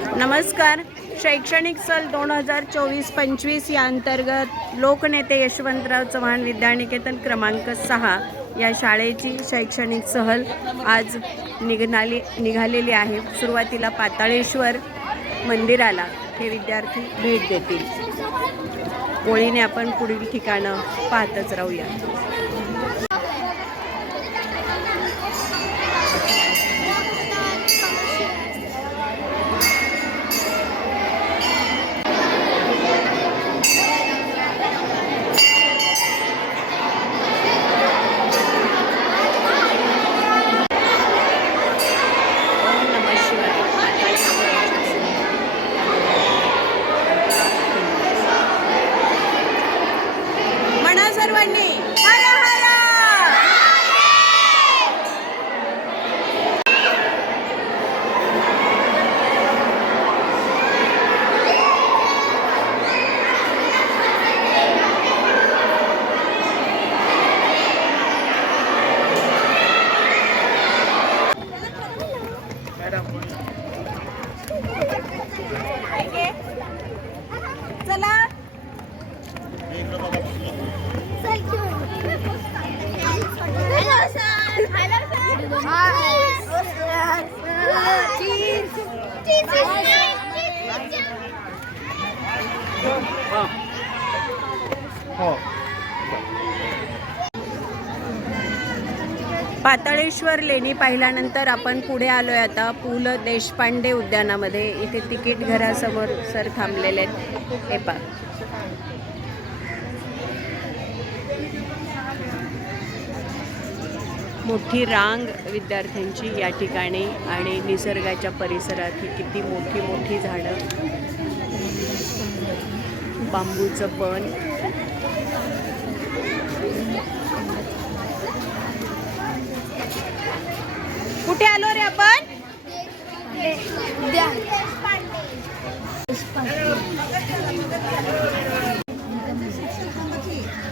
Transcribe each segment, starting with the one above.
नमस्कार. शैक्षणिक सल दोन हजार चोवीस पंचवीस या अंतर्गत लोकनेते यशवंतराव चव्हाण विद्यानिकेतन क्रमांक सहा या शाळेची शैक्षणिक सहल आज निघणाली निघालेली आहे. सुरुवातीला पाताळेश्वर मंदिराला हे विद्यार्थी भेट देतील. ओळीने आपण पुढील ठिकाणं पाहतच राहूया. पाताळेश्वर लेणी पाहिल्यानंतर आपण पुढे आलोय आता. पु ल देशपांडे उद्यानामध्ये. इथे तिकीट घरासमोर सर थांबलेले आहेत. हे पा मोठी रांग विद्यार्थ्यांची या ठिकाणी आणि निसर्गाच्या परिसरात ही किती मोठी मोठी झाडं. बांबूचं पण कुठे आलो रे आपण?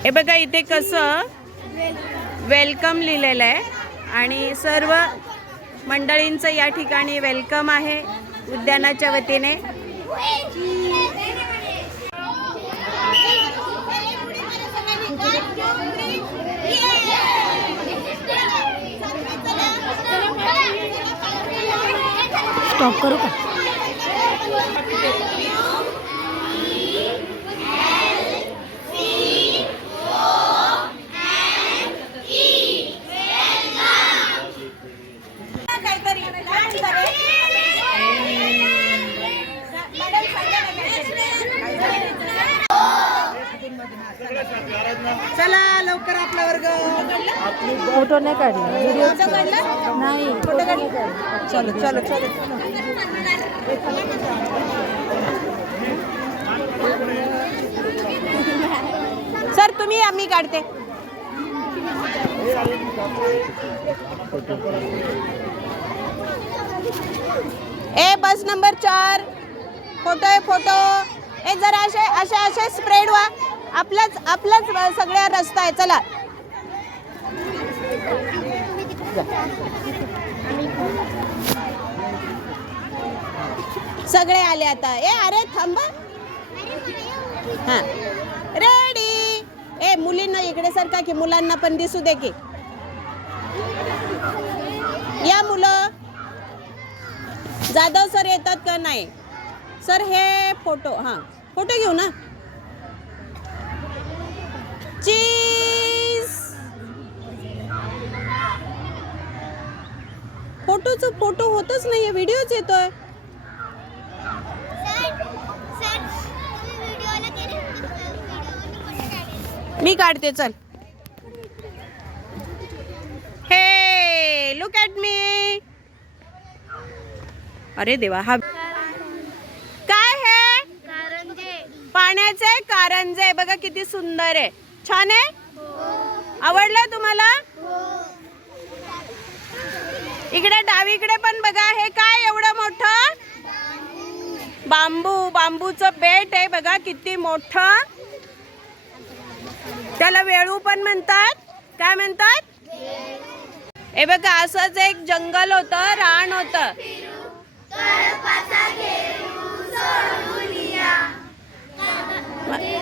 हे बघा इथे कसं वेलकम लिहिलेलं आहे. आणि सर्व मंडळींचं या ठिकाणी वेलकम आहे उद्यानाच्या वतीने. स्टॉप करू का? चला लवकर आपला वर्ग. फोटो नाही काढला. व्हिडिओ नाही. फोटो नाही चलो चलो चलो. सर तुम्ही आम्ही काढते. ए बस नंबर चार. फोटो आहे फोटो. ए जरा असे असे असे स्प्रेड व्हा. आपलाच आपलाच सगळ्या रस्ता आहे. चला. सगळे आले आता. ए अरे थांबा. हां. रेडी. ए मुलींना इकडे सारखा की मुलांना पण दिसू दे की. या मुलं. जाधव सर येतात का नाही? सर हे फोटो हां. फोटो घेऊ ना. चीज. फोटोचं फोटो होतच नाही व्हिडिओच येतोय. मी काढते चल. हे लुक ॲट मी अरे देवा हा काय हे? पाण्याचे कारंजे. बघा किती सुंदर आहे. छान आहे? आवडलं तुम्हाला? इकडे डावीकडे पण बघा. हे काय एवढं मोठं? बांबू. बांबूचं बेट आहे. बघा किती मोठं. त्याला वेळू पण म्हणतात. काय म्हणतात? हे बघा असंच एक जंगल होतं रान होतं.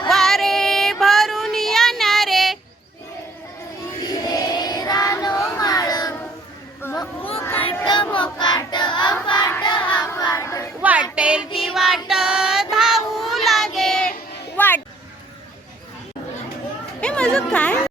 वारे! 改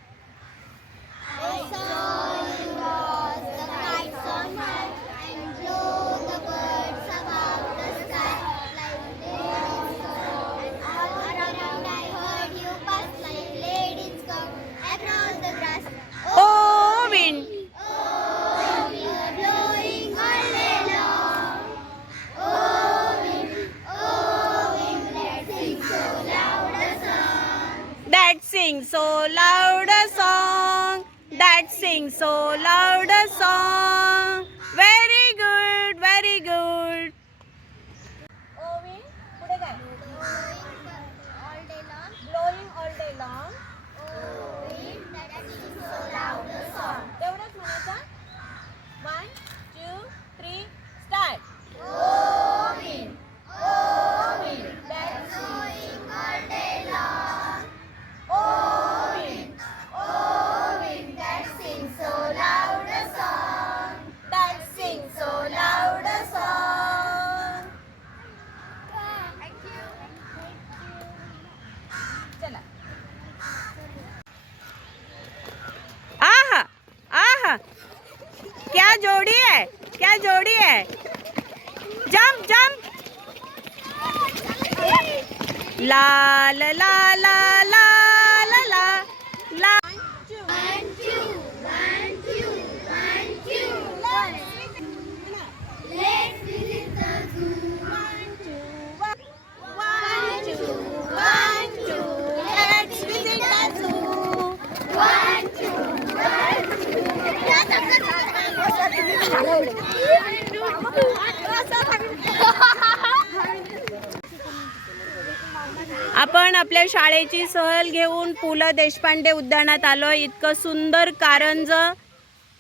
La la la la la la la la. One two one two one two. Let's visit the zoo. One two one one two one two. Let's visit the zoo. One two one two. आपण आपल्या शाळेची सहल घेऊन पु ल देशपांडे उद्यानात आलो इतकं सुंदर कारंज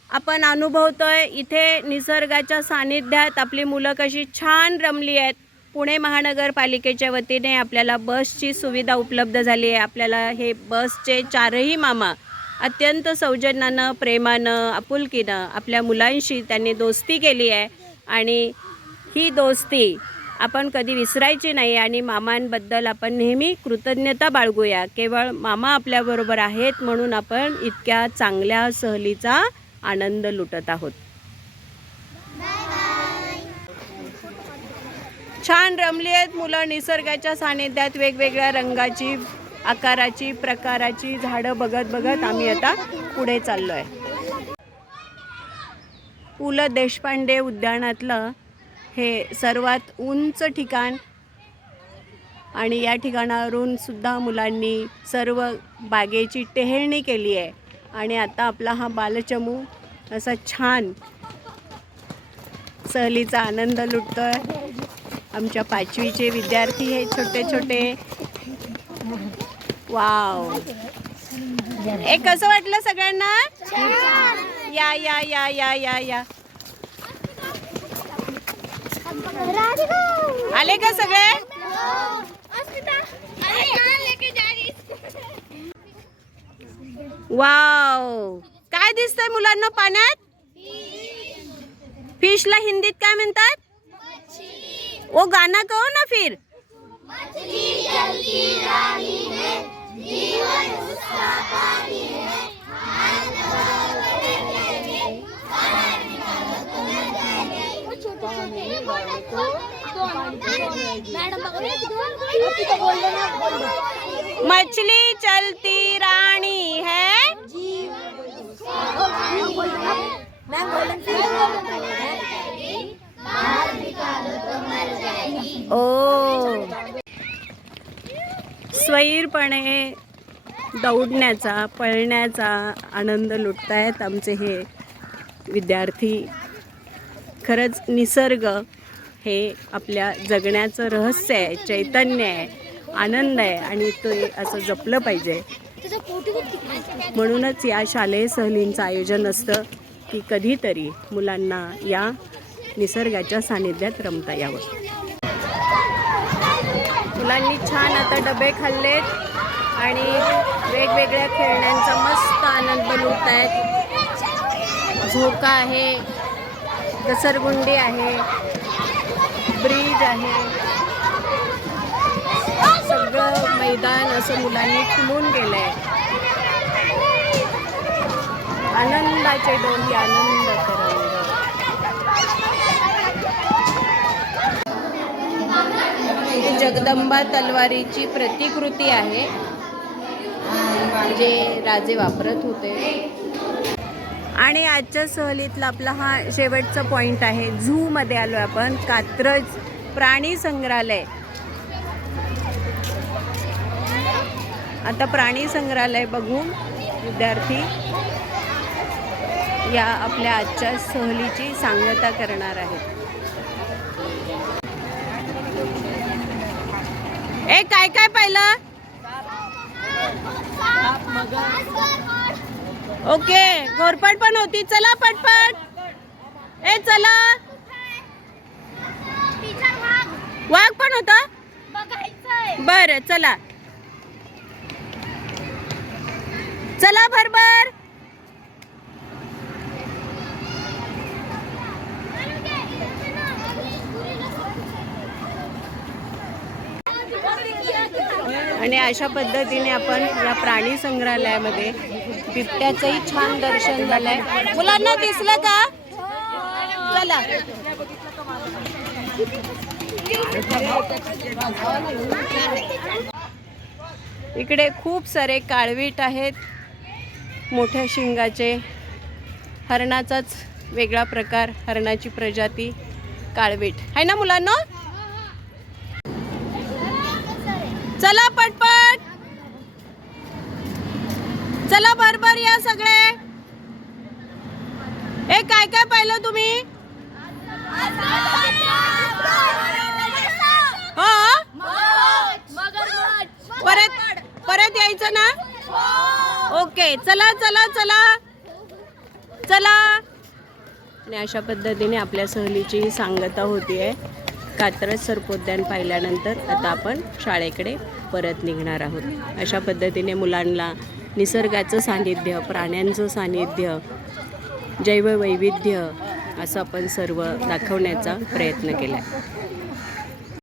आपण अनुभवतोय. इथे निसर्गाच्या सानिध्यात आपली मुलं कशी छान रमली आहेत. पुणे महानगरपालिकेच्या वतीने आपल्याला बसची सुविधा उपलब्ध झाली आहे. आपल्याला हे बसचे चारही मामा अत्यंत सौजन्यानं प्रेमानं आपुलकीनं आपल्या मुलांशी त्यांनी दोस्ती केली आहे. आणि ही दोस्ती आपण कधी विसरायची नाही आणि मामांबद्दल आपण नेहमी कृतज्ञता बाळगूया. केवळ मामा आपल्याबरोबर आहेत म्हणून आपण इतक्या चांगल्या सहलीचा आनंद लुटत आहोत. छान रमली आहेत मुलं. निसर्गाच्या सानिध्यात वेगवेगळ्या रंगाची आकाराची प्रकाराची झाडं बघत बघत आम्ही आता पुढे चाललो आहे पु ल देशपांडे उद्यानातलं हे सर्वात उंच ठिकाण. आणि या ठिकाणावरून सुद्धा मुलांनी सर्व बागेची टेहळणी केली आहे. आणि आता आपला हा बालचमू असा छान सहलीचा आनंद लुटतोय. आमच्या पाचवीचे विद्यार्थी हे छोटे छोटे. वाव. एक कसं वाटलं सगळ्यांना? या या या या या या. आले का सगळे? वाव. काय दिसतंय मुलांना पाण्यात? फिशला हिंदीत काय म्हणतात? ओ गाना कहो ना फिर. मछली चलती रानी है। ओ। स्वैरपणे दौडण्याचा पळण्याचा आनंद लुटतायत आमचे हे विद्यार्थी. खरंच निसर्ग हे आपल्या जगण्याचं रहस्य आहे चैतन्य आहे आनंद आहे आणि ते असं जपलं पाहिजे. म्हणूनच या शालेय सहलींचं आयोजन असतं की कधीतरी मुलांना या निसर्गाच्या सानिध्यात रमता यावं. मुलांनी छान आता डबे खाल्लेत आणि वेगवेगळ्या खेळण्यांचा मस्त आनंद लुटत आहेत. झोका आहे घसरगुंडी आहे ब्रिज आहे. सगळं मैदान असं मुलांनी फुलून गेलं आहे आनंदाचे डोली आनंद तरंग. जगदंबा तलवारीची प्रतिकृती आहे. जे राजे वापरत होते. आणि आजच्या सहलीतला आपला हा शेवटचा पॉईंट आहे झूमध्ये आलो आपण कात्रज प्राणी संग्रहालय आता प्राणी संग्रहालय बघून विद्यार्थी या आपल्या आजच्या सहलीची सांगता करणार आहेत ए काय काय पाहिलं ओके घोरपड पण होती. चला पटपट. ए चला. वाघ पण होता? बर चला. चला भरभर. आणि अशा पद्धतीने आपण या प्राणी संग्रहालयामध्ये बिबट्याचंही छान दर्शन झालंय. मुलांना दिसलं का? चला. इकडे खूप सारे काळवीट आहेत. मोठ्या शिंगाचे. हरणाचाच वेगळा प्रकार हरणाची प्रजाती काळवीट. आहे ना मुलांना? चला पटपट. चला भरभर या सगळे. ए काय काय पाहिलं तुम्ही? परत परत यायचं ना? ओके चला चला चला. चला. आणि अशा पद्धतीने आपल्या सहलीची सांगता सांगता होतीये. कात्रज सर्पोद्यान पाहिल्यानंतर आता आपण शाळेकडे परत निघणार आहोत. अशा पद्धतीने मुलांना निसर्गाचं सान्निध्य प्राण्यांचं सान्निध्य जैववैविध्य असं आपण सर्व दाखवण्याचा प्रयत्न केला